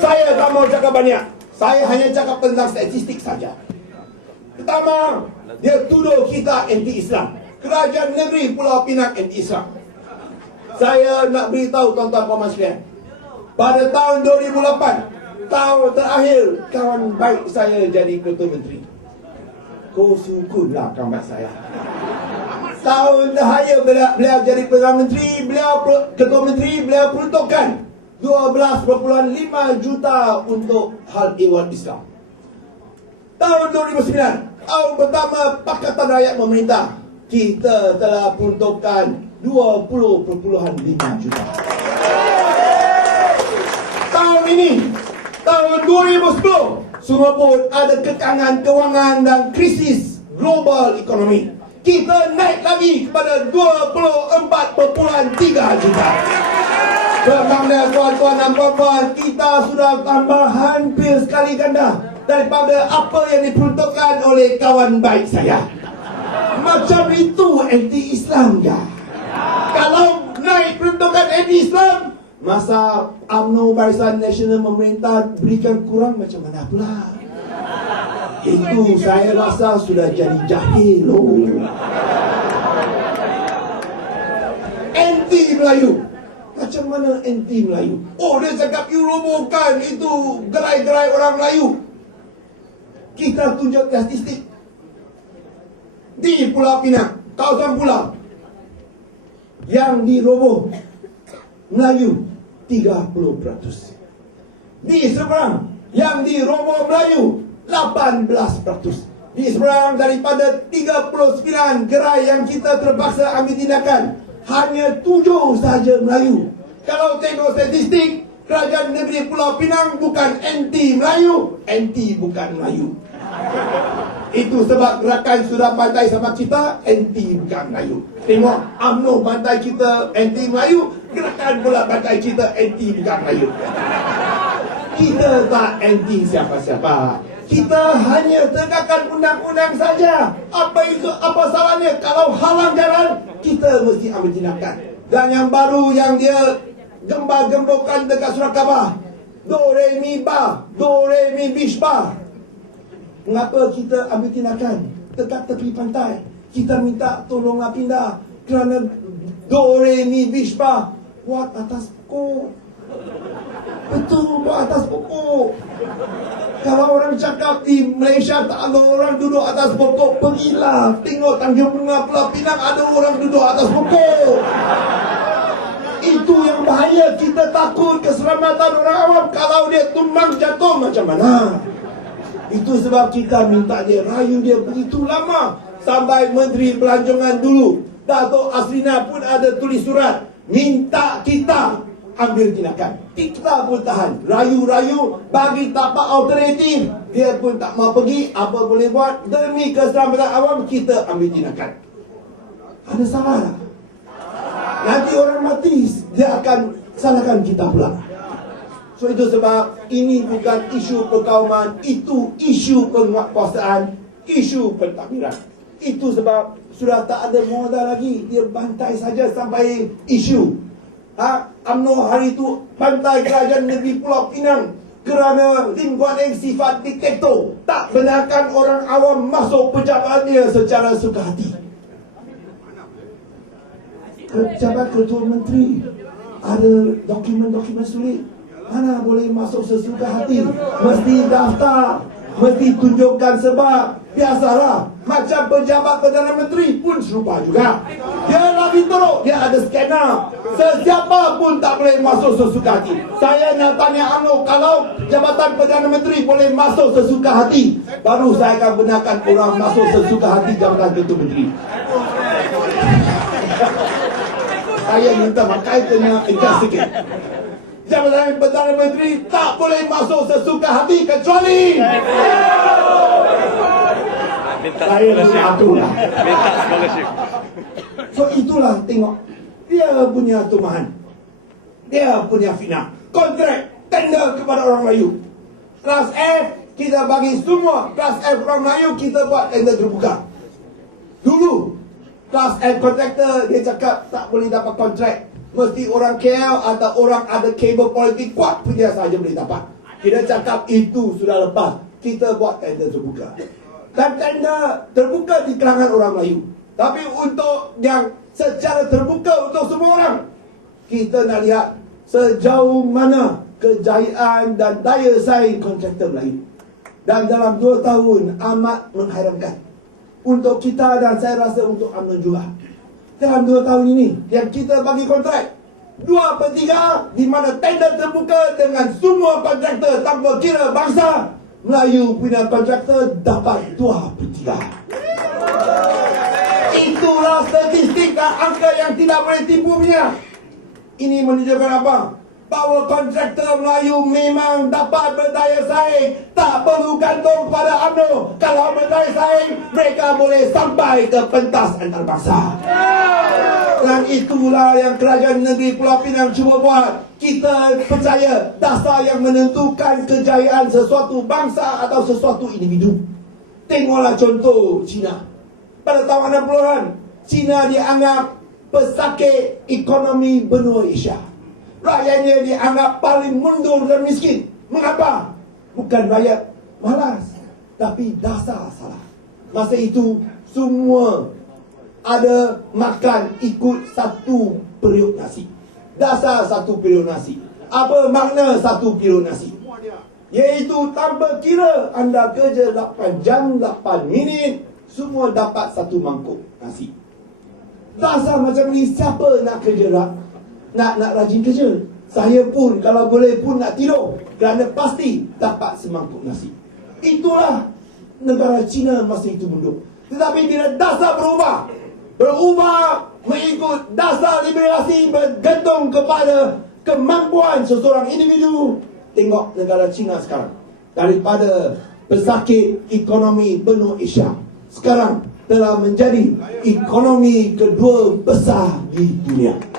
Saya tak mau cakap banyak. Saya hanya cakap tentang statistik saja. Pertama, dia tuduh kita anti-Islam. Kerajaan negeri Pulau Pinang anti-Islam. Saya nak beritahu tuan-tuan puan sekalian. Pada tahun 2008, tahun terakhir kawan baik saya jadi ketua menteri. Kau sukunlah kawan saya. Tahun terakhir beliau, beliau jadi Perdana Menteri, beliau Ketua Menteri, beliau peruntukkan 12.5 juta untuk hal Iwan Islam. Tahun 2009, tahun pertama Pakatan Rakyat Memerintah, kita telah peruntukkan 20.5 juta. Tahun ini, tahun 2010, semua pun ada kekangan kewangan dan krisis global ekonomi. Kita naik lagi kepada 24.3 juta. Tuan-tuan dan puan-puan, kita sudah tambah hampir sekali ganda daripada apa yang diperuntukkan oleh kawan baik saya. Macam itu anti-Islam ya. Kalau naik peruntukan anti-Islam, masa UMNO Barisan Nasional Memerintah berikan kurang macam mana pula? Itu saya rasa sudah jadi jahil loh. Anti Melayu. Macam mana anti Melayu? Oh dia cakap you robohkan itu gerai-gerai orang Melayu. Kita tunjuk statistik. Di Pulau Pinang, kawasan pulau yang diroboh Melayu 30%. Di seberang yang diroboh Melayu 18%. Di seberang daripada 39 gerai yang kita terpaksa ambil tindakan, hanya 7 sahaja Melayu. Kalau tengok statistik, kerajaan negeri Pulau Pinang bukan anti Melayu, anti bukan Melayu. Itu sebab gerakan sudah bantai sama kita Anti bukan Melayu. Tengok UMNO bantai kita Anti Melayu Gerakan pula bantai kita Anti bukan Melayu. Kita tak anti siapa-siapa. Kita hanya tegakkan undang-undang saja. Apa itu apa salahnya? Kalau halang jalan Kita mesti ambil tindakan. Dan yang baru yang dia Gembar-gemburkan dekat surat khabar Do re mi ba. Do re mi bish ba. Mengapa kita ambil tindakan? Dekat tepi pantai? Kita minta tolonglah pindah kerana do re mi bishba buat atas pokok. Betul buat atas pokok. Kalau orang cakap di Malaysia tak ada orang duduk atas pokok, pergilah. Tengok Tanjung Bunga Pulau Pinang ada orang duduk atas pokok. Itu yang bahaya. Kita takut keselamatan orang awam. Kalau dia tumbang jatuh macam mana? Itu sebab kita minta dia rayu dia begitu lama sampai Menteri Pelancongan dulu Dato' Asrina pun ada tulis surat minta kita ambil tindakan. Kita pun tahan. Rayu-rayu bagi tapak alternatif. Dia pun tak mau pergi. Apa boleh buat? Demi keselamatan awam kita ambil tindakan. Ada salah tak? Nanti orang mati dia akan salahkan kita pula. So itu sebab ini bukan isu perkauman, itu isu penguatkuasaan, isu pentadbiran. Itu sebab sudah tak ada modal lagi. Dia bantai saja sampai isu. Ha? UMNO hari itu bantai kerajaan negeri Pulau Pinang kerana Lim Guan Eng sifat diktator. Tak benarkan orang awam masuk pejabatnya secara suka hati. Pejabat ketua menteri ada dokumen-dokumen sulit. Mana boleh masuk sesuka hati Mesti daftar Mesti tunjukkan sebab Biasalah Macam pejabat Perdana Menteri pun serupa juga Dia lebih teruk Dia ada scanner Sesiapa pun tak boleh masuk sesuka hati Saya nak tanya UMNO Kalau Jabatan Perdana Menteri boleh masuk sesuka hati Baru saya akan benarkan orang masuk sesuka hati Jabatan Ketua Menteri Saya minta makai kena adjust sikit Jabatan Perdana Menteri tak boleh masuk sesuka hati kecuali Minta saya scholarship. Minta scholarship. So itulah tengok dia punya tumahan. Dia punya fitnah. Kontrak tender kepada orang Melayu. Kelas F kita bagi semua kelas F orang Melayu kita buat tender terbuka. Dulu kelas F kontraktor dia cakap tak boleh dapat kontrak. Mesti orang KL atau orang ada kabel politik kuat pun dia saja boleh dapat. Kita cakap itu sudah lepas. Kita buat tender terbuka. Dan tender terbuka di kalangan orang Melayu. Tapi untuk yang secara terbuka untuk semua orang, kita nak lihat sejauh mana kejayaan dan daya saing kontraktor Melayu. Dan dalam dua tahun amat menghairankan untuk kita dan saya rasa untuk UMNO juga. Dalam dua tahun ini yang kita bagi kontrak dua per tiga di mana tender terbuka dengan semua kontraktor tanpa kira bangsa Melayu punya kontraktor dapat dua per tiga. Itulah statistik dan angka yang tidak boleh tipu punya. Ini menunjukkan apa? Bahawa kontraktor Melayu memang dapat berdaya saing. Tak perlu gantung pada UMNO. Kalau berdaya saing, mereka boleh sampai ke pentas antarabangsa. Dan itulah yang kerajaan negeri Pulau Pinang cuba buat. Kita percaya dasar yang menentukan kejayaan sesuatu bangsa atau sesuatu individu. Tengoklah contoh Cina. Pada tahun 60-an, Cina dianggap pesakit ekonomi benua Asia. Rakyatnya dianggap paling mundur dan miskin. Mengapa? Bukan rakyat malas, tapi dasar salah. Masa itu, semua ada makan ikut satu periuk nasi. Dasar satu periuk nasi. Apa makna satu periuk nasi? Iaitu tanpa kira anda kerja 8 jam, 8 minit, semua dapat satu mangkuk nasi. Dasar macam ni siapa nak kerja nak nak, nak rajin kerja? Saya pun kalau boleh pun nak tidur kerana pasti dapat semangkuk nasi. Itulah negara Cina masa itu mundur. Tetapi bila dasar berubah, berubah mengikut dasar liberasi bergantung kepada kemampuan seseorang individu. Tengok negara Cina sekarang. Daripada pesakit ekonomi benua Asia. Sekarang telah menjadi ekonomi kedua besar di dunia.